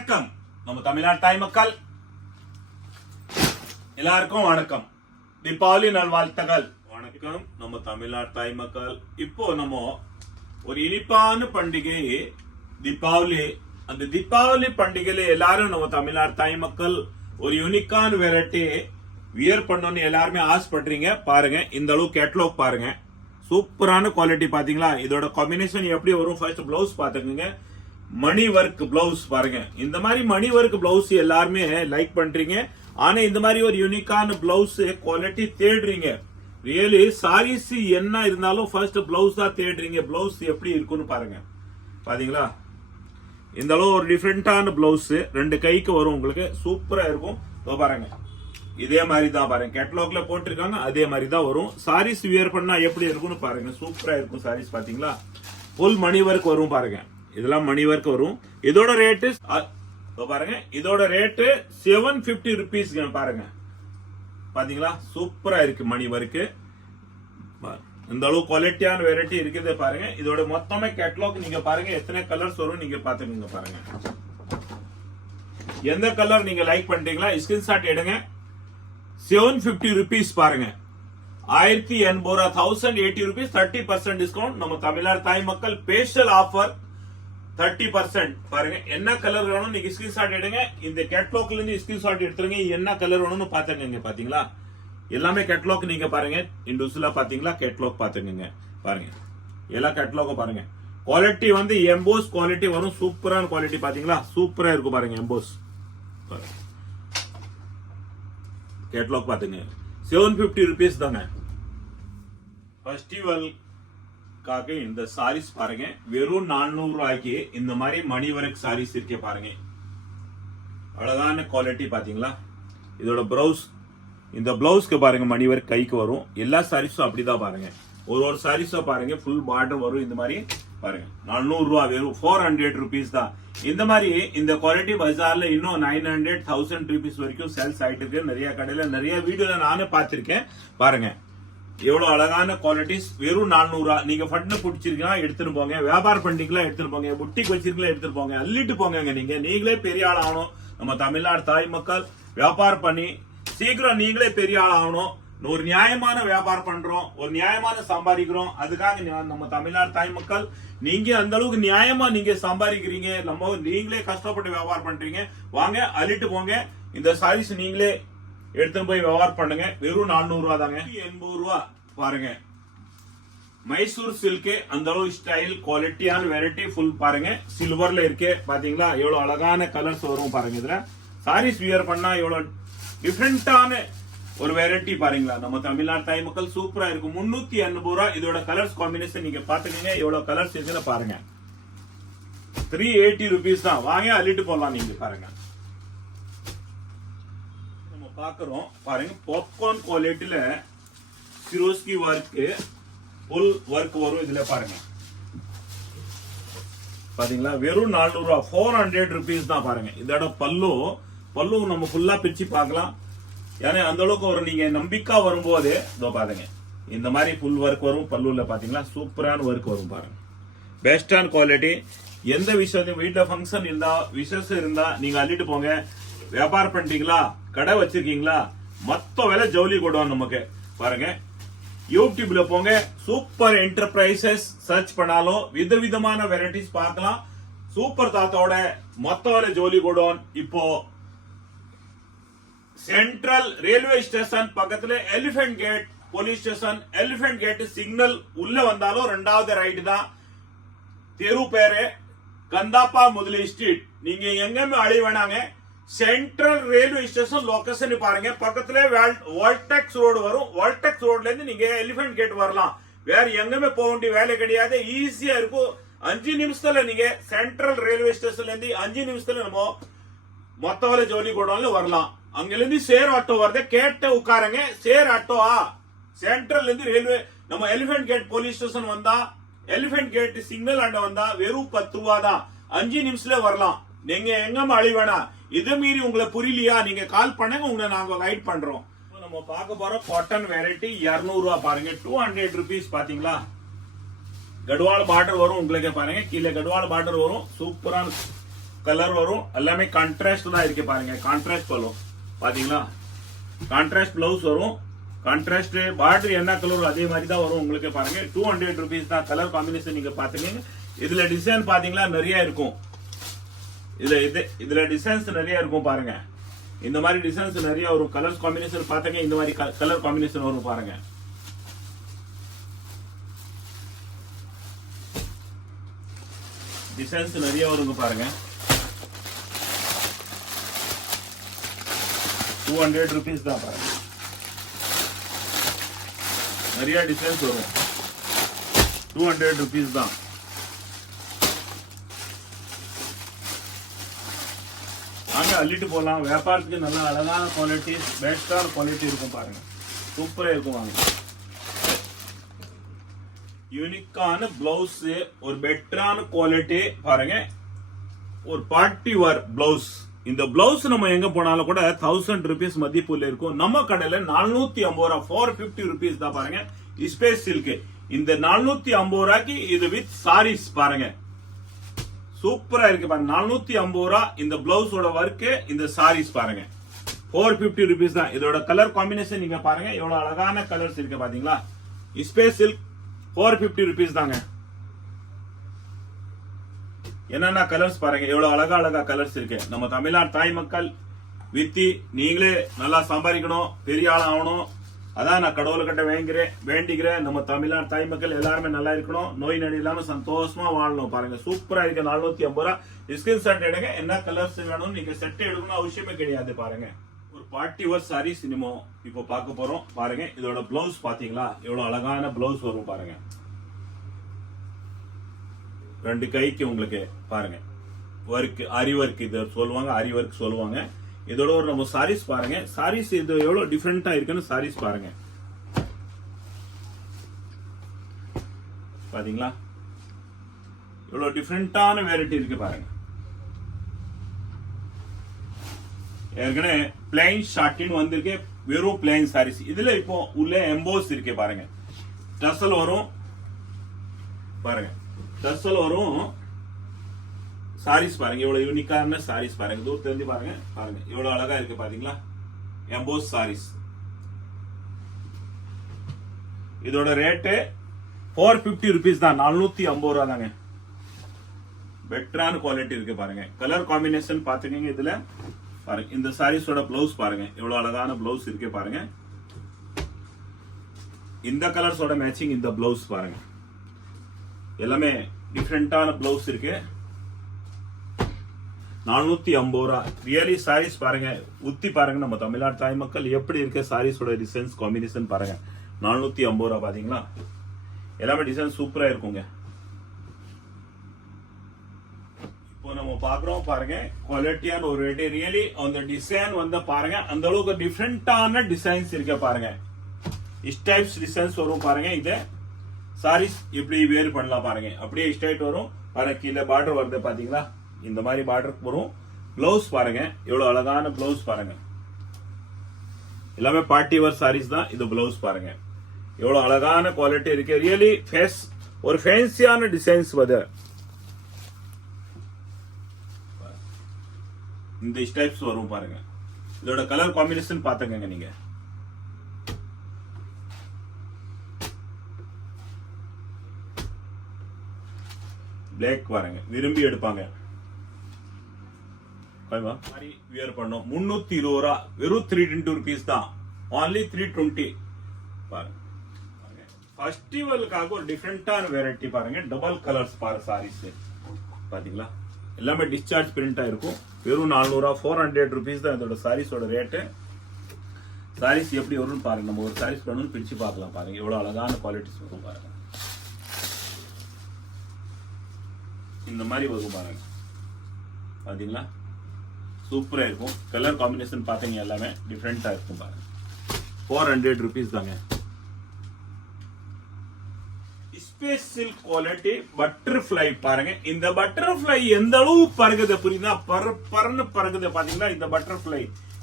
வணக்கம் நம்ம தமிழ்நாடு தாய் மக்கள் எல்லாருக்கும் வணக்கம். தீபாவளி நல்வாழ்த்துகள். வணக்கம் நம்ம தமிழ்நாடு தாய் மக்கள். இப்போ நம்ம ஒரு இனிப்பான பண்டிகை தீபாவளி. அந்த தீபாவளி பண்டிகையில எல்லாரும் நம்ம தமிழ்நாடு தாய் மக்கள் ஒரு யூனிக்கான வெரைட்டி வியர் பண்ணணும்னு எல்லாருமே ஆசைப்படுறீங்க. பாருங்க, இந்த அளவு கேட்லாக் பாருங்க, சூப்பரான குவாலிட்டி. பாத்தீங்களா, இதோட காம்பினேஷன் எப்படி வரும்? ஃபர்ஸ்ட் பிளவுஸ் பாத்துக்கோங்க, மணி ஒர்க் பிளவுஸ் பாருங்க. இந்த மாதிரி மணி ஒர்க் பிளவுஸ் எல்லாருமே லைக் பண்றீங்க. ஆனா இந்த மாதிரி ஒரு யூனிக்கான பிளவுஸ் குவாலிட்டி தேடுறீங்க. ரியலி சாரீஸ் என்ன இருந்தாலும் ஃபர்ஸ்ட் பிளவுஸ் தான் தேடுறீங்க. பிளவுஸ் எப்படி இருக்குன்னு பாருங்க. பாத்தீங்களா, இந்த அளவு ஒரு டிஃபரெண்டான பிளவுஸ் ரெண்டு கைக்கு வரும், உங்களுக்கு சூப்பரா இருக்கும். பாருங்க, இதே மாதிரி தான் பாருங்க, கேட்டலாக்ல போட்டிருக்காங்க, அதே மாதிரி தான் வரும். சாரீஸ் வியர் பண்ணா எப்படி இருக்குன்னு பாருங்க, சூப்பரா இருக்கும் சாரீஸ். பாத்தீங்களா, ஃபுல் மணி ஒர்க் வரும் பாருங்க. இதெல்லாம் மணி ஒர்க் வரும். இதோட ரேட்டு பாருங்க, இதோட ரேட்டு 750 rupees பாருங்க. பாத்தீங்களா, சூப்பரா இருக்கு மணி ஒர்க். இந்த அளவு குவாலிட்டியான வெரைட்டி இருக்குது பாருங்க. இதோட மொத்தமே கேட்டலாக் நீங்க பாருங்க, எத்தனை கலர்ஸ் வரும் நீங்க பாத்துக்கோங்க. பாருங்க, எந்த கலர் நீங்க லைக் பண்றீங்களா ஸ்கிரீன்ஷாட் எடுங்க. 750 rupees பாருங்க. 1080 rupees, 30% டிஸ்கவுண்ட். நம்ம தமிழ்நாடு தாய் மக்கள் ஸ்பெஷல் ஆஃபர் 30% பாருங்க. என்ன கலர் வேணும் நீங்க ஸ்கிரீன்ஷாட் எடுங்க. இந்த கேட்லாக்ல இருந்து ஸ்கிரீன்ஷாட் எடுத்துருங்க, என்ன கலர் வேணும்னு பாத்துக்கங்க. பாத்தீங்களா, எல்லாமே கேட்லாக் நீங்க பாருங்க. இண்டிவிஜுவலா பாத்தீங்களா, கேட்லாக் பாத்துக்கங்க. பாருங்க, எல்லா கேட்லாக் பாருங்க. குவாலிட்டி வந்து எம்போஸ் குவாலிட்டி வரும், சூப்பரான குவாலிட்டி. பாத்தீங்களா, சூப்பரா இருக்கும் பாருங்க. எம்போஸ் கேட்லாக் பாத்துங்க. 750 rupees தாங்க. ஃபெஸ்டிவல் காக இந்த சாரீஸ் பாருங்க, வெறும் 400 ரூபாய்க்கு இந்த மாதிரி மணி ஒர்க் சாரீஸ் இருக்கே பாருங்க. அழகான குவாலிட்டி. பாத்தீங்களா, இதோட பிளவுஸ், இந்த பிளவுஸ்க்கு பாருங்க மணி ஒர்க் கைக்கு வரும். எல்லா சாரீஸும் அப்படிதான் பாருங்க. ஒரு சாரீஸும் பாருங்க ஃபுல் பார்டர் வரும். இந்த மாதிரி பாருங்க, 400 ரூபா, வெறும் 400 rupees தான். இந்த மாதிரி இந்த குவாலிட்டி பஜார்ல இன்னும் 900, 1000 rupees வரைக்கும் சேல்ஸ் ஆயிட்டு இருக்கு. நிறைய கடையில, நிறைய வீடியோல நானே பார்த்திருக்கேன். பாருங்க, எவ்வளவு அழகான குவாலிட்டிஸ். வெறும் 400 ரூபா. நீங்க ஃபட்னு பிடிச்சிருக்கீங்களா எடுத்துட்டு போங்க, வியாபாரம் பண்ணிக்கலாம் எடுத்துட்டு போங்க, புட்டிக் வச்சிருக்கலாம் எடுத்துட்டு போங்க, அள்ளிட்டு போங்க. நீங்களே பெரிய ஆள் ஆகணும். நம்ம தமிழ்நாடு தாய் மக்கள் வியாபாரம் பண்ணி சீக்கிரம் நீங்களே பெரிய ஆள் ஆகணும். ஒரு நியாயமான வியாபாரம் பண்றோம், ஒரு நியாயமான சம்பாதிக்கிறோம். அதுக்காக நம்ம தமிழ்நாடு தாய் மக்கள் நீங்க அந்த அளவுக்கு நியாயமா நீங்க சம்பாதிக்கிறீங்க. நம்ம நீங்களே கஷ்டப்பட்டு வியாபாரம் பண்றீங்க. வாங்க, அள்ளிட்டு போங்க. இந்த சாரீஸ் நீங்களே எடுத்துன்னு போய் வியாபாரம் பண்ணுங்க. வெறும் 400 ரூபா தாங்க. 80 ரூபா பாருங்க. மைசூர் சில்க், அந்த அளவு ஸ்டைல் குவாலிட்டியான வெரைட்டி ஃபுல் பாருங்க. சில்வர்ல இருக்கு. பாத்தீங்களா, எவ்வளவு அழகான கலர்ஸ் வரும் பாருங்க. இதுல சாரீஸ் வியர் பண்ணா எவ்வளவு டிஃபரெண்டான ஒரு வெரைட்டி பாருங்களா. நம்ம தமிழ்நாடு தாய் மக்கள் சூப்பரா இருக்கும். 380 ரூபா. இதோட கலர்ஸ் காம்பினேஷன் நீங்க பாத்துக்கீங்க, எவ்வளவு கலர்ஸ் இருக்குன்னு பாருங்க. 380 rupees தான். வாங்க, அள்ளிட்டு போடலாம். நீங்க பாருங்க, நம்ம பாக்குறோம் பாருங்க. பாப்கார்ன் குவாலிட்டியில சிரோஸ்கி ஒர்க், ஃபுல் ஒர்க் வரும். இதுல பாருங்க, பாத்தீங்களா, வெறும் 400 ரூபா, 400 rupees தான் பாருங்க. இதோட பல்லு நம்ம ஃபுல்லா பிரிச்சு பார்க்கலாம். ஏன்னா அந்த அளவுக்கு ஒரு நீங்க நம்பிக்கை வரும்போது இதோ பாருங்க, இந்த மாதிரி ஃபுல் ஒர்க் வரும். பல்லுல பாத்தீங்களா, சூப்பரான ஒர்க் வரும் பாருங்க. பெஸ்டான குவாலிட்டி. எந்த விஷயத்தையும் வீட்டுல ஃபங்க்ஷன் இருந்தா, விசேஷம் இருந்தா நீங்க அள்ளிட்டு போங்க. வியாபாரம் பண்றீங்களா, கடை வச்சிருக்கீங்களா, மொத்த வேலை ஜவுளி கொடுவோம் நமக்கு. பாருங்க, யூடியூப்ல போங்க, சூப்பர் என்டர்பிரைசஸ் சர்ச் பண்ணாலும் விதவிதமான வெரைட்டிஸ் பார்க்கலாம். சூப்பர் தாத்தோட மொத்த வேலை ஜவுளி கொடுவோம். இப்போ சென்ட்ரல் ரயில்வே ஸ்டேஷன் பக்கத்துல elephant gate police station, elephant gate signal உள்ள வந்தாலும் 2வது ரைட் தான். தெரு பேரு கந்தாப்பா முதலி ஸ்ட்ரீட். நீங்க எங்கேயுமே அழிய வேணாங்க. சென்ட்ரல் ரயில்வே ஸ்டேஷன் லொகேஷன் பாருங்க. பக்கத்துல வால்டெக்ஸ் ரோடு வரும். வால்டெக்ஸ் ரோட்ல இருந்து நீங்க எலிபென்ட் கேட் வரலாம். வேற எங்கேயுமே போக வேண்டிய வேலை கிடையாது. ஈஸியா இருக்கும். 5 நிமிஷத்துல நீங்க சென்ட்ரல் ரயில்வே ஸ்டேஷன்ல இருந்து 5 நிமிஷத்துல நம்ம மொத்த வேலை ஜோலி கோடவுன்ல வரலாம். அங்கிருந்து சேர் ஆட்டோ வருது, கேட்ட உட்காருங்க. சேர் ஆட்டோவா சென்ட்ரல் இருந்து ரயில்வே நம்ம எலிபென்ட் கேட் போலீஸ் ஸ்டேஷன் வந்தா, எலிபென்ட் கேட் சிக்னல் ஆண்ட வந்தா வெறும் 10 ரூபா தான். 5 நிமிஷத்துல வரலாம். நீங்க எங்கேயும் அழி வேணாம். இது மீறி உங்களை புரியலையா, நீங்க கால் பண்ணுங்க, உங்களை நாங்க கைட் பண்றோம். நம்ம பார்க்க போறோம் காட்டன் வெரைட்டி 200 ரூபா பாருங்க. 200 rupees. பாத்தீங்களா, கடுவாள் பார்டர் வரும் உங்களுக்கு. பாருங்க, கீழே கடுவாள் பார்டர் வரும். சூப்பரான கலர் வரும். எல்லாமே கான்ட்ராஸ்ட் தான் இருக்கு பாருங்க. கான்ட்ராஸ்ட் பல்லு பாத்தீங்களா, கான்ட்ராஸ்ட் பிளவுஸ் வரும். கான்ட்ராஸ்ட் பார்டர் என்ன கலர் அதே மாதிரி தான் வரும் உங்களுக்கு பாருங்க. 200 rupees தான். கலர் காம்பினேஷன் நீங்க பாத்துக்கீங்க. இதுல டிசைன் பாத்தீங்களா நிறைய இருக்கும். இதுல டிசைன்ஸ் நிறைய இருக்கும் பாருங்க. இந்த மாதிரி டிசைன்ஸ் நிறைய வரும். கலர்ஸ் காம்பினேஷன் பாத்தீங்க இந்த மாதிரி கலர் காம்பினேஷன் வரும் பாருங்க. டிசைன்ஸ் நிறைய வருங்க பாருங்க. 200 rupees தான் பாருங்க. நிறைய டிசைன்ஸ் வரும். 200 rupees தான். அங்க அள்ளிட்டு போலாம். வியாபாரத்துக்கு நல்ல அழகான குவாலிட்டி, பெஸ்டான குவாலிட்டி இருக்கும் பாருங்க. சூப்பரா இருக்கும். வாங்க, யூனிக்கான பிளவுஸ், ஒரு பெட்டரான குவாலிட்டி பாருங்க. ஒரு பார்ட்டி வேர் பிளவுஸ். இந்த பிளவுஸ் நம்ம எங்க போனாலும் கூட 1000 rupees மதிப்புல இருக்கும். நம்ம கடையில 450 ரூபா, 450 rupees தான் பாருங்க. ஸ்பேஸ் சில்க் இந்த 450 ரூபாய்க்கு இது வித் சாரீஸ் பாருங்க. சூப்பரா இருக்கு பாருங்க. 450 ரூபா இந்த பிளவுஸோட ஒர்க், இந்த சாரீஸ் பாருங்க. 450 rupees தான். இதோட கலர் காம்பினேஷன் நீங்க பாருங்க. எவ்வளவு அழகான கலர்ஸ் இருக்கு பாத்தீங்களா. ஸ்பேஸ் சில்க் 450 rupees தாங்க. என்னென்ன கலர்ஸ் பாருங்க. எவ்வளவு அழகா கலர்ஸ் இருக்கு. நம்ம தமிழ்நாடு தாய் மக்கள் வித்தி நீங்களே நல்லா சம்பாதிக்கணும், பெரிய ஆள் ஆகணும். அதான் நான் கடவுள்கிட்ட வேண்டிக்கிறேன். நம்ம தமிழ்நாடு தாய் மக்கள் எல்லாருமே நல்லா இருக்கணும், நோய் நொடி இல்லாம சந்தோஷமா வாழணும் பாருங்க. சூப்பரா இருக்கு. 450 ரூபா. ஸ்கிரீன் ஷாட் எடுங்க. என்ன கலர்ஸ் வேணும், நீங்க செட் எடுக்கணும் அவசியமே கிடையாது பாருங்க. ஒரு பார்ட்டி வேர் சாரி சினிமா இப்போ பார்க்க போறோம் பாருங்க. இதோட பிளவுஸ் பாத்தீங்களா, எவ்வளவு அழகான பிளவுஸ் வரும் பாருங்க. 2 கைக்கு உங்களுக்கு பாருங்க ஒர்க், அரி ஒர்க் இது சொல்லுவாங்க, அரி ஒர்க் சொல்லுவாங்க. இதோட ஒரு நம்ம சாரீஸ் பாருங்க. சாரீஸ் இது எவ்வளவு டிஃபரெண்டா இருக்குன்னு சாரீஸ் பாருங்க. பாத்தீங்களா, எவ்வளவு டிஃபரெண்டான வெரைட்டி இருக்கு பாருங்க. ஏற்கனவே பிளைன் ஷார்டின் வந்திருக்கு, வெறும் பிளைன் சாரீஸ். இதுல இப்போ உள்ள எம்போஸ் இருக்கு பாருங்க. டசல் வரும் பாருங்க. டசல் வரும். சாரீஸ் பாருங்க. எவ்வளவு யூனிக்கான சாரீஸ் பாருங்க. தூரத்துல இருந்து பாருங்க. பாருங்க எவ்வளவு அழகா இருக்கு பாத்தீங்களா. எம்போஸ் சாரீஸ். இதோட ரேட்டு 450 rupees தான். 450 ரூபா தாங்க. பெட்டரான குவாலிட்டி இருக்கு பாருங்க. கலர் காம்பினேஷன் பாத்துக்கீங்க. இதுல பாருங்க இந்த சாரீஸோட பிளவுஸ் பாருங்க. எவ்வளவு அழகான பிளவுஸ் இருக்கு பாருங்க. இந்த கலர்ஸோட மேட்சிங் இந்த பிளவுஸ் பாருங்க. எல்லாமே டிஃபரெண்டான பிளவுஸ் இருக்கு. 450 ரூபா. ரியலி சாரீஸ் பாருங்க. உத்தி பாருங்க. நம்ம தமிழ்நாடு தாய் மக்கள் எப்படி இருக்கு சாரீஸோட டிசைன்ஸ் காம்பினேஷன் பாருங்க. 450 ரூபா பாத்தீங்களா. எல்லாமே டிசைன் சூப்பரா இருக்குங்க. இப்போ நம்ம பாக்குறோம் பாருங்க. குவாலிட்டியான ஒரு ரேட். ரியலி அந்த டிசைன் வந்து பாருங்க. அந்த அளவுக்கு டிஃபரெண்டான டிசைன்ஸ் இருக்க பாருங்க. டைப்ஸ் டிசைன்ஸ் வரும் பாருங்க. இது சாரீஸ் இப்படி வேறு பண்ணலாம் பாருங்க. அப்படியே ஸ்ட்ரைட் வரும் பாருங்க. கீழே பார்டர் வருது பாத்தீங்களா. இந்த மாதிரி பார்டர் வரும். பிளவுஸ் பாருங்க. எவ்வளவு அழகான பிளவுஸ் பாருங்க. எல்லாமே பார்ட்டி வேர் சாரீஸ் தான். இது பிளவுஸ் பாருங்க. எவ்வளவு அழகான குவாலிட்டி இருக்கு. ரியலி ஒரு ஃபேன்சியான டிசைன்ஸ் வந்து இந்த டைப்ஸ் வரும் பாருங்க. இதோட கலர் காம்பினேஷன் பாத்துக்கங்க நீங்க. பிளாக் பாருங்க. விரும்பி எடுப்பாங்க. வியர் பண்ணோம். 320 ரூபா. வெறும் 320 rupees தான். only 320 பாருங்க. ஃபெஸ்டிவலுக்காக ஒரு டிஃபரெண்டான வெரைட்டி பாருங்க. டபுள் கலர்ஸ் பாருங்க. சாரீஸ் பாத்தீங்களா. எல்லாமே டிஸ்சார்ஜ் பிரிண்டா இருக்கும். வெறும் 400 ரூபா. 400 rupees தான் இதோட சாரீஸோட ரேட்டு. சாரீஸ் எப்படி வரும்னு பாருங்க. நம்ம ஒரு சாரீஸ் பண்ணணும் பிரிச்சு பார்க்கலாம் பாருங்க. எவ்வளவு அழகான குவாலிட்டிஸ் வரும் பாருங்க. இந்த மாதிரி வரும் பாருங்க. பாத்தீங்களா, சூப்பரா இருக்கும். கலர் காம்பினேஷன் பாத்தீங்க எல்லாமே டிஃபரெண்டா இருக்கும் பாருங்க. 400 rupees தாங்க. ஸ்பேஸ் சில்க் குவாலிட்டி பட்டர்ஃப்ளை பாருங்க. இந்த பட்டர்ஃப்ளை எந்த அளவு பறகுது புரியுதா. பறன்னு பறகுது பாத்தீங்களா. இந்த பட்டர்ஃப்ளை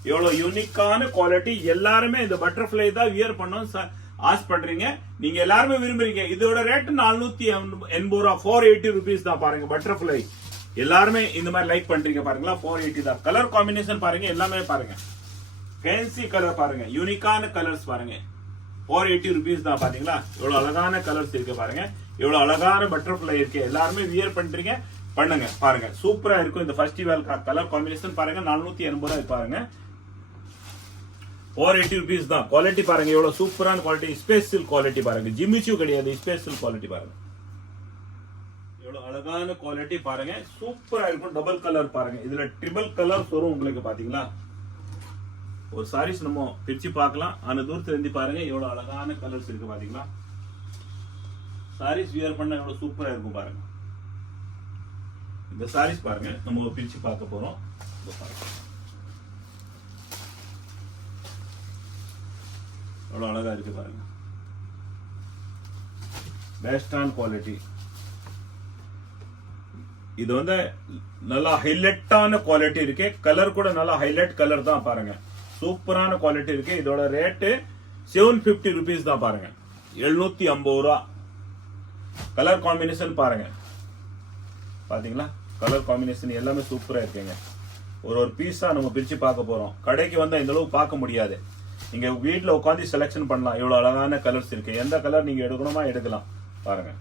எவ்வளவு யூனிக்கான குவாலிட்டி. எல்லாருமே இந்த பட்டர்ஃப்ளை தான் வியர் பண்ணணும் ஆசைப்படுறீங்க. நீங்க எல்லாருமே விரும்புறீங்க. இதோட ரேட் 480 ரூபா. 480 rupees தான் பாருங்க. பட்டர்ஃப்ளை எல்லாருமே இந்த மாதிரி லைக் பண்றீங்க பாருங்களா. 480 தான். கலர் காம்பினேஷன் பாருங்க, எல்லாமே பாருங்க. ஃபேன்சி கலர் பாருங்க, யூனிக்கான கலர்ஸ் பாருங்க. 480 rupees தான். பாத்தீங்களா எவ்வளவு அழகான கலர்ஸ் இருக்கு பாருங்க, எவ்வளவு அழகான பட்டர்ஃப்ளை இருக்கு. எல்லாருமே வியர் பண்றீங்க, பண்ணுங்க பாருங்க, சூப்பரா இருக்கும். இந்த ஃபெஸ்டிவல் கலர் காம்பினேஷன் பாருங்க, 480 ரூபாய் பாருங்க. 480 rupees தான். குவாலிட்டி பாருங்க எவ்வளவு சூப்பரான குவாலிட்டி, ஸ்பெஷல் குவாலிட்டி பாருங்க, ஜிமிச்சு கிடையாது, ஸ்பெஷல் குவாலிட்டி பாருங்க. எவ்வளவு அழகான குவாலிட்டி பாருங்க, சூப்பரா இருக்கும். டபுள் கலர் பாருங்க, இதுல ட்ரிபிள் கலர்ஸ் வரும் உங்களுக்கு. பாத்தீங்களா ஒரு சாரீஸ் நம்ம பிரிச்சு பார்க்கலாம். அந்த தூரத்துல இருந்து பாருங்க எவ்வளவு அழகான கலர்ஸ் இருக்கு. பாத்தீங்களா சாரீஸ் வியர் பண்ண எவ்வளவு சூப்பரா இருக்கும் பாருங்க. இந்த சாரீஸ் பாருங்க நம்ம பிரிச்சு பார்க்க போறோம். எவ்வளவு அழகா இருக்கு பாருங்க, பெஸ்டான குவாலிட்டி. இது வந்து நல்லா ஹைலைட்டான குவாலிட்டி இருக்கு. கலர் கூட நல்லா ஹைலைட் கலர் தான் பாருங்க, சூப்பரான குவாலிட்டி இருக்கு. இதோட ரேட்டு 750 rupees தான் பாருங்க, 750 ரூபா. கலர் காம்பினேஷன் பாருங்க, பாத்தீங்களா கலர் காம்பினேஷன் எல்லாமே சூப்பரா இருக்குங்க. ஒரு பீஸா நம்ம பிரிச்சு பார்க்க போறோம். கடைக்கு வந்தா இந்த அளவுக்கு பார்க்க முடியாது. நீங்க வீட்டுல உட்காந்து செலக்ஷன் பண்ணலாம். எவ்வளவு அழகான கலர்ஸ் இருக்கு. எந்த கலர் நீங்க எடுக்கணுமா எடுக்கலாம் பாருங்க.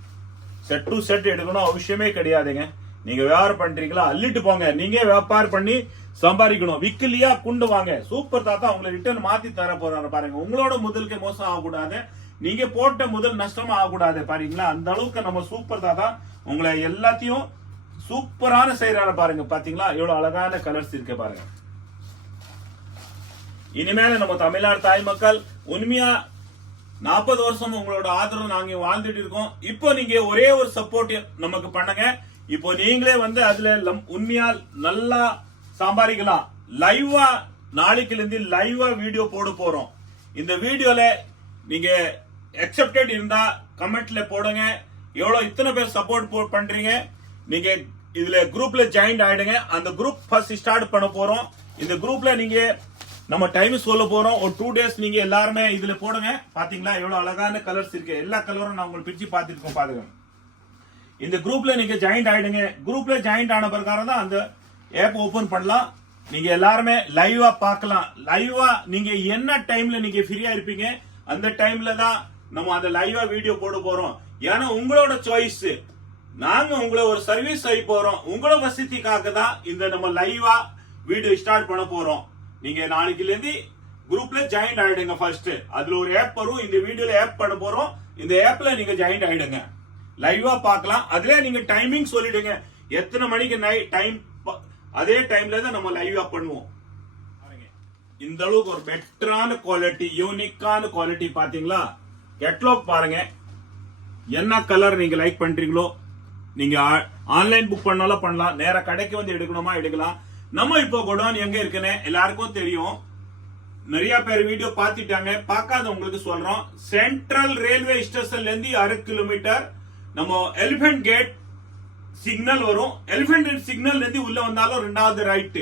செட் டு செட் எடுக்கணும் அவசியமே கிடையாதுங்க. நீங்க வியாபாரம் பண்றீங்களா, அள்ளிட்டு போங்க. நீங்க வியாபாரம் பண்ணி சம்பாதிக்கணும். விக்கலியா குண்டு வாங்க. சூப்பர் தாத்தா உங்களை ரிட்டர்ன் மாத்தி தர போறாரு பாருங்க. உங்களோட முதலுக்கு மோசம் ஆகக்கூடாது, நீங்க போட்ட முதல் நஷ்டமா ஆகக்கூடாது பாருங்களா. அந்த அளவுக்கு நம்ம சூப்பர் தாத்தா உங்களை எல்லாத்தையும் சூப்பரான செய்யறாரு பாருங்க. பாத்தீங்களா எவ்வளவு அழகான கலர்ஸ் இருக்கு பாருங்க. இனிமேல நம்ம தமிழ்நாடு தாய் மக்கள் உண்மையா 40 வருஷம் உங்களோட ஆதரவு நாங்க வாழ்ந்துட்டு இருக்கோம். இப்போ நீங்க ஒரே ஒரு சப்போர்ட் நமக்கு பண்ணுங்க. இப்போ நீங்களே வந்து அதுல உண்மையா நல்லா சம்பாதிக்கலாம். லைவா நாளைக்கு இருந்து லைவா வீடியோ போட போறோம். இந்த வீடியோல நீங்க அக்செப்டட் இருந்தா கமெண்ட்ல போடுங்க. எவ்வளவு இத்தனை பேர் சப்போர்ட் பண்றீங்க. நீங்க இதுல குரூப்ல ஜாயின் ஆயிடுங்க. அந்த குரூப் ஃபர்ஸ்ட் ஸ்டார்ட் பண்ண போறோம். இந்த குரூப்ல நீங்க நம்ம டைம் சொல்ல போறோம். ஒரு 2 days நீங்க எல்லாருமே இதுல போடுங்க. பாத்தீங்களா எவ்வளவு அழகான கலர்ஸ் இருக்கு. எல்லா கலரும் நான் உங்களுக்கு பிரிச்சு பார்த்துருக்கோம் பாருங்க. இந்த குரூப்ல நீங்க ஜாயின் ஆயிடுங்க. குரூப்ல ஜாயின் ஆன பிரகாரம் தான் அந்த ஆப் ஓபன் பண்ணலாம். நீங்க எல்லாருமே லைவா பார்க்கலாம். லைவா நீங்க என்ன டைம்ல நீங்க ஃப்ரீயா இருப்பீங்க அந்த டைம்ல தான் நம்ம அந்த லைவா வீடியோ போட போறோம். ஏன்னா உங்களோட சாய்ஸ். நாங்க உங்களை ஒரு சர்வீஸ் செய்ய போறோம். உங்களோட வசதிக்காக தான் இந்த நம்ம லைவா வீடியோ ஸ்டார்ட் பண்ண போறோம். நீங்க நாளைக்குல இருந்து குரூப்ல ஜாயின் ஆயிடுங்க. ஃபர்ஸ்ட் அதுல ஒரு ஆப் வரும். இந்த வீடியோல ஆப் பண்ண போறோம். இந்த ஆப்ல நீங்க ஜாயின் ஆயிடுங்க. லைவா பார்க்கலாம். அதுல நீங்க டைமிங் சொல்லிடுங்க, எத்தனை மணிக்கு டைம். அதே டைம்ல தான் நம்ம லைவா பண்ணுவோம். இந்த அளவுக்கு ஒரு பெட்டரான குவாலிட்டி, யூனிக்கான குவாலிட்டி. பாத்தீங்களா கேட்லாக் பாருங்க. என்ன கலர் நீங்க லைக் பண்றீங்களோ நீங்க ஆன்லைன் புக் பண்ணாலும் பண்ணலாம். நேர கடைக்கு வந்து எடுக்கணுமா எடுக்கலாம். நம்ம இப்போ குடோன் எங்க இருக்குன்னு எல்லாருக்கும் தெரியும். நிறைய பேர் வீடியோ பார்த்துட்டாங்க. பார்க்காதவங்களுக்கு சொல்றோம். சென்ட்ரல் ரயில்வே ஸ்டேஷன்ல இருந்து 1/2 கிலோமீட்டர் நம்ம எலிபென்ட் கேட் சிக்னல் வரும். எலிபென்ட் கேட் சிக்னல் இருந்து உள்ள வந்தாலும் 2வது ரைட்.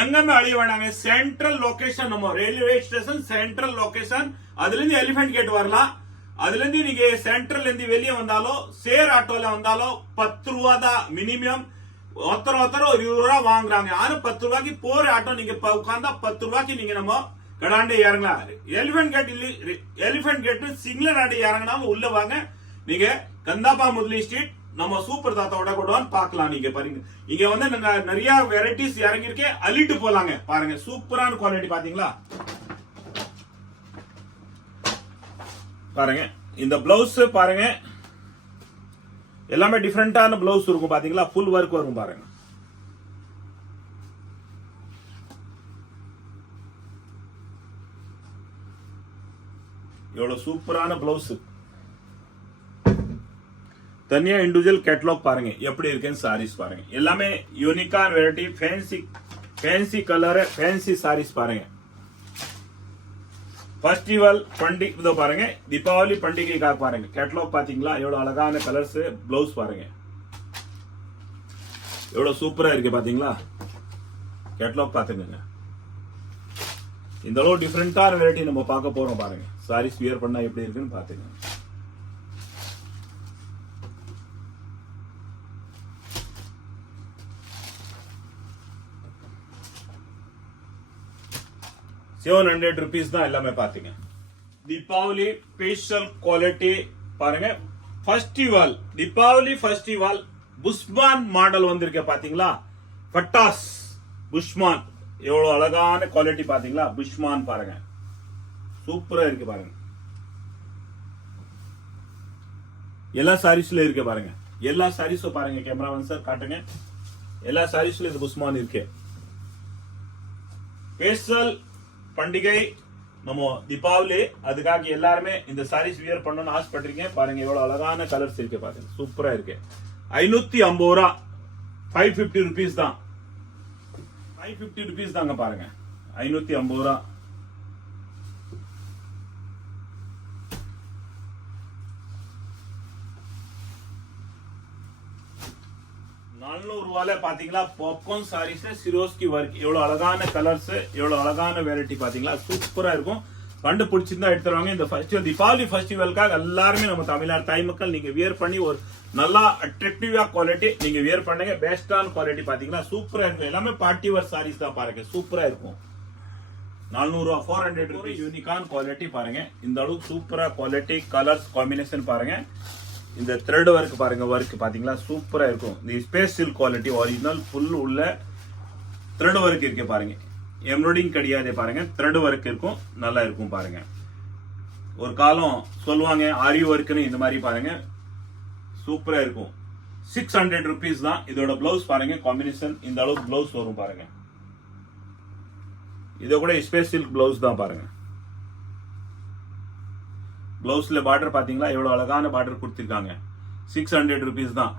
எங்கமே அழிய வேணாங்க. சென்ட்ரல் லொகேஷன் நம்ம ரயில்வே ஸ்டேஷன் சென்ட்ரல் லொகேஷன். அதுல இருந்து எலிபென்ட் கேட் வரலாம். அதுல இருந்து நீங்க சென்ட்ரல் இருந்து வெளியே வந்தாலும் சேர் ஆட்டோல வந்தாலும் 10 ரூபா தான் மினிமம். ஒருத்தர் ஒரு 20 ரூபா வாங்குறாங்க. ஆனா 10 ரூபாய்க்கு போற ஆட்டோ நீங்க உட்கார்ந்தா 10 ரூபாய்க்கு நீங்க நம்ம கடாண்டே இறங்கலாம். எலிபென்ட் கேட் சிக்னல் ஆண்டு இறங்கினாலும் உள்ள வாங்க. நீங்க கந்தாப்பா முதலி ஸ்ட்ரீட் நம்ம சூப்பர் தாத்தாவோட கூட பார்க்கலாம். நீங்க பாருங்க இங்க வந்து நிறைய வெரைட்டிஸ் இறங்கிருக்கே, அள்ளிட்டு போலாங்க. பாருங்க சூப்பரான குவாலிட்டி. பாத்தீங்களா பாருங்க இந்த பிளவுஸ் பாருங்க, எல்லாமே டிஃபரெண்டான பிளவுஸ் இருக்கும். பாத்தீங்களா ஃபுல் ஒர்க் வரும் பாருங்க. எவ்வளவு சூப்பரான பிளவுஸ். தனியா இண்டிவிஜுவல் கேட்டலாக் பாருங்க எப்படி இருக்குன்னு. சாரீஸ் பாருங்க எல்லாமே யூனிக்கான variety. Fancy colour fancy sarees பாருங்க. ஃபெஸ்டிவல் பண்டிகை பாருங்க, தீபாவளி பண்டிகைக்காக பாருங்க. கேட்டலாக் பாத்தீங்களா எவ்வளவு அழகான கலர்ஸ். பிளவுஸ் பாருங்க எவ்வளவு சூப்பரா இருக்கு. பாத்தீங்களா கேட்டலாக் பாத்துங்க. இந்த அளவு டிஃபரெண்டான வெரைட்டி நம்ம பார்க்க போறோம் பாருங்க. சாரீஸ் வியர் பண்ணா எப்படி இருக்குன்னு பாத்துங்க. 700 rupees தான் எல்லாமே பாத்தீங்க. தீபாவளி ஸ்பெஷல் குவாலிட்டி பாருங்க. ஃபெஸ்டிவல் தீபாவளி ஃபெஸ்டிவல் புஷ்மான் மாடல் வந்திருக்க பாத்தீங்களா? பட்டாஸ் புஷ்மான் எவ்வளவு அழகான குவாலிட்டி பாத்தீங்களா? புஷ்மான் பாருங்க, சூப்பரா இருக்கு பாருங்க. எல்லா சாரீஸ்ல இருக்கு பாருங்க. எல்லா சாரீஸும் பாருங்க. கேமராமேன் சார் காட்டுங்க. எல்லா சாரீஸ்ல இது புஷ்மான் இருக்கு. ஸ்பெஷல் பண்டிகை நம்ம தீபாவளி, அதுக்காக எல்லாருமே இந்த சாரீஸ் வியர் பண்ணணும்னு ஆசைப்பட்டிருக்கீங்க. பாருங்க எவ்வளவு அழகான கலர்ஸ் இருக்கு பாருங்க, சூப்பரா இருக்கு. 550 ரூபா, 550 rupees தான். 550 rupees தாங்க பாருங்க. 550 ரூபா. ரூபால பாத்தீங்களா? பாப்கார்ன் சாரீஸ் சிரோஸ்கி ஒர்க், எவ்வளவு அழகான கலர்ஸ், எவ்வளவு அழகான வெரைட்டி பாத்தீங்களா? சூப்பரா இருக்கும். கண்டு பிடிச்சிருந்தா எடுத்துருவாங்க. இந்த ஃபெஸ்டிவல் தீபாவளி ஃபெஸ்டிவலுக்காக எல்லாருமே நம்ம தமிழ்நாடு தாய் மக்கள் நீங்க வியர் பண்ணி ஒரு நல்லா அட்ராக்டிவா குவாலிட்டி நீங்க வியர் பண்ணுங்க. பெஸ்டான குவாலிட்டி பாத்தீங்களா? சூப்பரா இருக்கும். எல்லாமே பார்ட்டி வேர் சாரீஸ் தான் பாருங்க, சூப்பரா இருக்கும். 400 ரூபா, 400 rupees. யூனிக்கான குவாலிட்டி பாருங்க. இந்த அளவுக்கு சூப்பரா குவாலிட்டி, கலர்ஸ் காம்பினேஷன் பாருங்க. இந்த த்ரெட் ஒர்க் பாருங்க, ஒர்க் பாத்தீங்களா? சூப்பரா இருக்கும். இந்த ஸ்பெஷல் குவாலிட்டி ஒரிஜினல் ஃபுல் உள்ள த்ரெட் ஒர்க் இருக்கு பாருங்க. எம்ப்ராய்டிங் கிடையாது பாருங்க, த்ரெட் ஒர்க் இருக்கும், நல்லா இருக்கும் பாருங்க. ஒரு காலம் சொல்லுவாங்க ஆரி ஒர்க்னு, இந்த மாதிரி பாருங்க சூப்பரா இருக்கும். 600 rupees தான். இதோட பிளவுஸ் பாருங்க, காம்பினேஷன் இந்த அளவுக்கு பிளவுஸ் வரும் பாருங்க. இத கூட ஸ்பெஷல் பிளவுஸ் தான் பாருங்க. பிளவுஸ்ல பார்டர் பாத்தீங்களா? எவ்வளவு அழகான பார்டர் கொடுத்திருக்காங்க. 600 rupees தான்.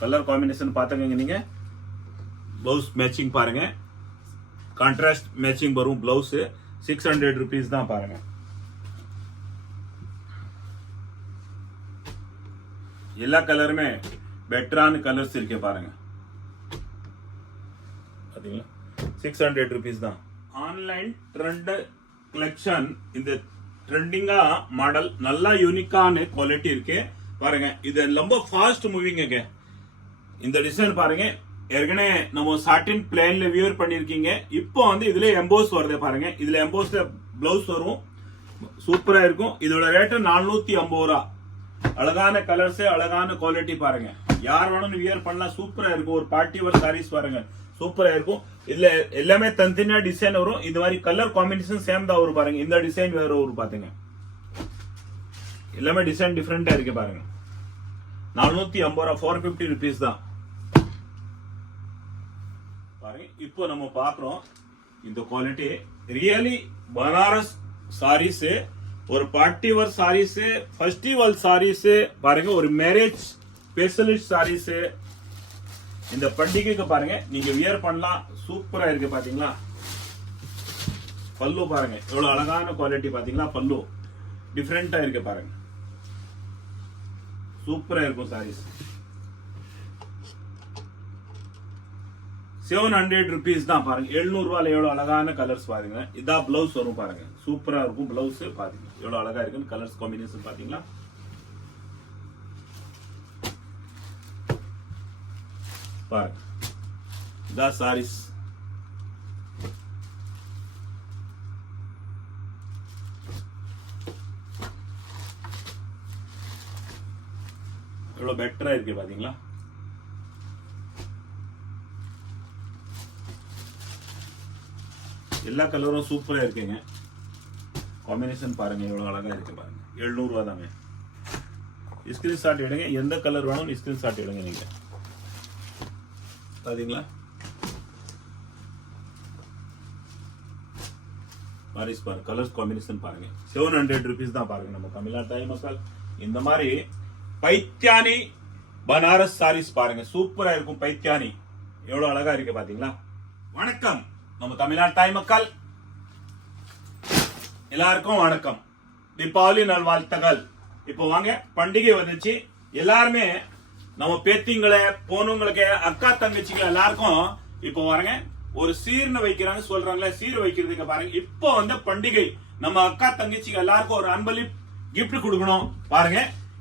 கலர் காம்பினேஷன் பாத்துங்க நீங்க. பிளவுஸ் மேட்சிங் பாருங்க, கான்ட்ராஸ்ட் மேட்சிங் வரும் பிளவுஸ். 600 rupees தான் பாருங்க. எல்லா கலருமே பெட்டரான கலர்ஸ் இருக்கு பாருங்க. பாத்தீங்களா? 600 rupees தான். ஆன்லைன் ட்ரெண்ட் கலெக்ஷன், இந்த ட்ரெண்டிங்கா மாடல் நல்லா யூனிக்கான குவாலிட்டி இருக்கு பாருங்க. இது ரொம்ப ஃபாஸ்ட் மூவிங்க. இந்த டிசைன் பாருங்க. ஏற்கனவே நம்ம சாட்டின் பிளேன்ல வியர் பண்ணிருக்கீங்க. இப்போ வந்து இதுல எம்போஸ் வருது பாருங்க. இதுல எம்போஸ்ல பிளவுஸ் வரும், சூப்பரா இருக்கும். இதோட ரேட் 450 ரூபா. அழகான கலர்ஸ், அழகான குவாலிட்டி பாருங்க. யார் வேணும் வியர் பண்ணலாம், சூப்பரா இருக்கும். ஒரு பார்ட்டி வேர் சாரீஸ் பாருங்க, சூப்பரா இருக்கும். இதுல எல்லாமே தனித்தனியா டிசைன் வரும். இந்த மாதிரி கலர் காம்பினேஷன் சேம் தான் வரும் பாருங்க. இந்த டிசைன் வேற வரும் பாத்துங்க. எல்லாமே டிசைன் டிஃபரெண்டா இருக்கு பாருங்க. 450 ரூபா, 450 rupees தான் பாருங்க. இப்போ நம்ம பாக்குறோம் இந்த குவாலிட்டி ரியலி பனாரஸ் சாரீஸ், ஒரு party wear sarees, festival sarees பாருங்க, ஒரு மேரேஜ் ஸ்பெஷலிஸ்ட் சாரீஸ். இந்த பண்டிகைக்கு பாருங்க நீங்க வியர் பண்ணலாம், சூப்பரா இருக்கு பாத்தீங்களா? பல்லு பாருங்க எவ்வளவு அழகான குவாலிட்டி பாத்தீங்களா? பல்லு டிஃபரெண்டா இருக்கு பாருங்க, சூப்பரா இருக்கும் சாரீஸ். 700 rupees தான் பாருங்க. 700 ரூபாயில எவ்வளவு அழகான கலர்ஸ் பாருங்க. இதான் பிளவுஸ் வரும் பாருங்க, சூப்பரா இருக்கும் பிளவுஸ் பாருங்க. எவ்வளவு அழகா இருக்கு கலர்ஸ் காம்பினேஷன் பாத்தீங்களா? பாருங்க இதான் சாரீஸ். எவ்வளவு பெட்டரா இருக்கு பாத்தீங்களா? எல்லா கலரும் சூப்பரா இருக்குங்க. காம்பினேஷன் பாருங்க எவ்வளவு அழகா இருக்கு பாருங்க. 700 ரூபாய் தாங்க. ஸ்கிரீன்ஷாட் எடுங்க, எந்த கலர் வேணும் ஸ்கிரீன்ஷாட் எடுங்க நீங்க. பாத்தீங்களா? சாரீஸ் பாருங்க, கலர்ஸ் காம்பினேஷன் பாருங்க. 700 rupees தான் பாருங்க. நம்ம தமிழ்நாடு தாய் மக்கள் இந்த மாதிரி பைத்தியானி பனாரஸ் சாரீஸ் பாருங்க, சூப்பரா இருக்கும். பைத்தியானி எவ்வளவு அழகா இருக்கு பாத்தீங்களா? வணக்கம் நம்ம தமிழ்நாடு தாய் மக்கள் எல்லாருக்கும் வணக்கம், தீபாவளி நல்வாழ்த்துகள். இப்போ வாங்க, பண்டிகை வந்துச்சு. எல்லாருமே நம்ம பேத்திங்களை போனவங்களுக்கு அக்கா தங்கச்சிங்க எல்லாருக்கும் இப்போ வரங்க ஒரு சீர்னு வைக்கிறாங்க சொல்றாங்களே, சீர் வைக்கிறதுக்கு பாருங்க. இப்போ வந்து பண்டிகை நம்ம அக்கா தங்கச்சிங்க எல்லாருக்கும் ஒரு அன்பளிப் கிஃப்ட் கொடுக்கணும் பாருங்க.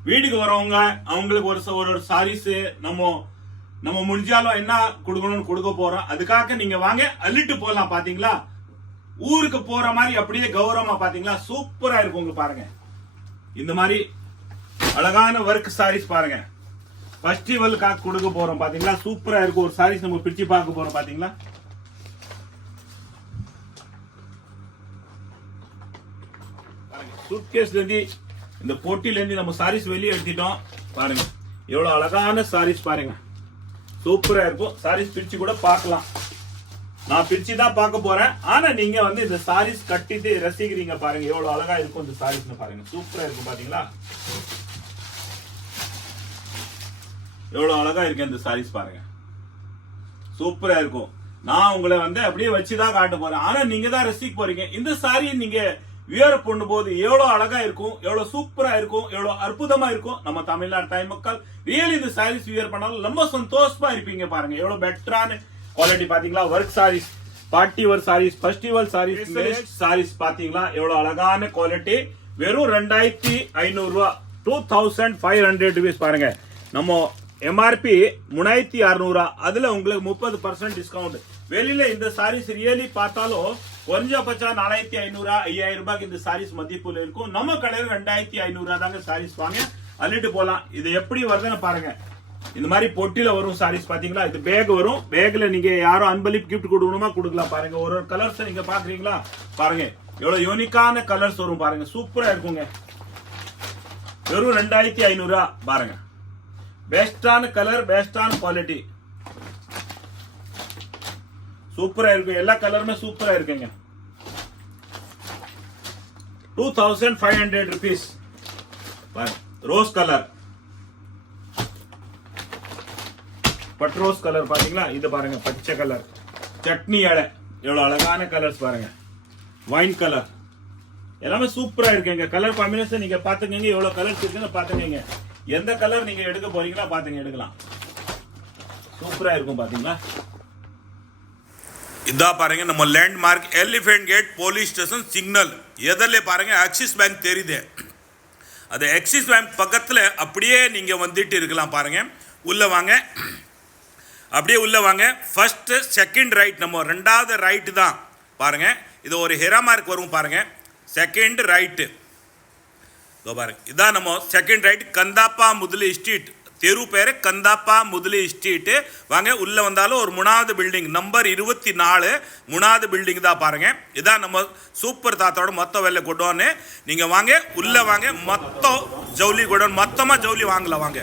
வீட்டுக்கு வரவங்க அவங்களுக்கு ஒரு சாரீஸ் நம்ம நம்ம முடிஞ்சாலும் என்ன கொடுக்கணும்னு கொடுக்க போறோம். அதுக்காக நீங்க வாங்க அள்ளிட்டு போலாம். பாத்தீங்களா, ஊருக்கு போற மாதிரி அப்படியே கௌரவமா பாத்தீங்களா, சூப்பரா இருக்கும். உங்க பாருங்க இந்த மாதிரி அழகான ஒர்க் சாரீஸ் பாருங்க. ஃபெஸ்டிவலுக்காக கொடுக்க போறோம். பாத்தீங்களா சூப்பரா இருக்கும். ஒரு சாரீஸ் நம்ம பிரிச்சு பார்க்க போறோம். பாத்தீங்களா சூட்கேஸ்ல இருந்து இந்த போட்டில இருந்து நம்ம சாரீஸ் வெளியே எடுத்துட்டோம். பாருங்க எவ்வளவு அழகான சாரீஸ் பாருங்க, சூப்பரா இருக்கும். சாரீஸ் பிரிச்சு கூட பார்க்கலாம். நான் பிரிச்சு தான் பார்க்க போறேன். ஆனா நீங்க வந்து இந்த சாரீஸ் கட்டிட்டு ரசிக்கிறீங்க பாருங்க, எவ்வளவு அழகா இருக்கும் இந்த சாரீஸ் பாருங்க. சூப்பரா இருக்கும். பாத்தீங்களா எவ்வளவு அழகா இருக்கு இந்த சாரீஸ் பாருங்க, சூப்பரா இருக்கும். நான் உங்களை வந்து அப்படியே வச்சுதான் காட்ட போறேன். ஆனா நீங்க தான் ரசிக்க போறீங்க. இந்த சாரியை நீங்க வியர் பண்ணும்போது எவ்வளவு அழகா இருக்கும், எவ்வளவு சூப்பரா இருக்கும், எவ்வளவு அற்புதமா இருக்கும். நம்ம தமிழ்நாடு தாய் மக்கள் ரியல் இந்த சாரீஸ் வியர் பண்ணாலும் ரொம்ப சந்தோஷமா இருப்பீங்க. பாருங்க எவ்வளவு பெட்டரான குவாலிட்டி பாத்தீங்களா. Work sarees, party wear sarees, festival sarees, sarees பாத்தீங்களா எவ்வளவு அழகான குவாலிட்டி. வெறும் 2500 ரூபாய், 2500 rupees பாருங்க. நம்ம எம்ஆர்பி 3600. அதுல உங்களுக்கு 30% டிஸ்கவுண்ட். வெளியில இந்த சாரீஸ் ரியலி பார்த்தாலும் குறைஞ்சபட்சம் 4500 5000 ரூபாய்க்கு இந்த சாரீஸ் மதிப்புல இருக்கும். நம்ம கடையில் 2500 தாங்க சாரீஸ் வாங்க அள்ளிட்டு போலாம். இது எப்படி வருதுன்னு பாருங்க. இந்த மாதிரி பொட்டில வரும் சாரீஸ் பாத்தீங்களா. இது பேக் வரும். பேக்ல நீங்க யாரும் அன்பளிப்பு கிஃப்ட் கொடுக்கணுமா கொடுக்கலாம். பாருங்க ஒரு ஒரு கலர்ஸ் நீங்க பாக்குறீங்களா. பாருங்க எவ்வளவு யூனிக்கான கலர்ஸ் வரும் பாருங்க, சூப்பரா இருக்குங்க. வெறும் 2500 பாருங்க. பெஸ்டான கலர், பெஸ்டான குவாலிட்டி, சூப்பரா இருக்கு. எல்லா கலருமே சூப்பரா இருக்குங்க. 2500 rupees. Rose colour, but rose colour பாத்தீங்களா. இது பாருங்க பச்சை கலர், சட்னி அடை, எவ்வளவு அழகான கலர்ஸ் பாருங்க. வைன் கலர், எல்லாமே சூப்பரா இருக்குங்க. கலர் காம்பினேஷன் நீங்க பாத்துக்கங்க, எவ்வளவு கலர்ஸ் இருக்குன்னு பாத்துக்கங்க. எந்த கலர் நீங்க எடுக்க போறீங்களா பாத்துங்க, எடுக்கலாம். சூப்பரா இருக்கும் பாத்தீங்களா. இதா பாருங்க நம்ம landmark elephant gate police station signal எதிரிலே பாருங்க ஆக்சிஸ் பேங்க் தெரியுது. அது ஆக்சிஸ் பேங்க் பக்கத்துல அப்படியே நீங்க வந்துட்டு இருக்கலாம். பாருங்க உள்ள வாங்க, அப்படியே உள்ள வாங்க. ஃபர்ஸ்ட் செகண்ட் ரைட், நம்ம ரெண்டாவது ரைட் தான் பாருங்க. இது ஒரு ஹெரா மார்க் வரும் பாருங்க. செகண்ட் ரைட்டு பாருங்க, இதான் நம்ம செகண்ட் ரைட். கந்தாப்பா முதலி ஸ்ட்ரீட், தெரு பேரு கந்தாப்பா முதலி ஸ்ட்ரீட். வாங்க உள்ள வந்தாலும் ஒரு 3வது பில்டிங், நம்பர் 24, 3வது பில்டிங் தான் பாருங்க. இதான் நம்ம சூப்பர் தாத்தாவோட மொத்த வெள்ளை குடோன்னு. நீங்க வாங்க உள்ள வாங்க, மொத்தம் ஜவுளி குடோன், மொத்தமா ஜவுளி வாங்கலாம் வாங்க.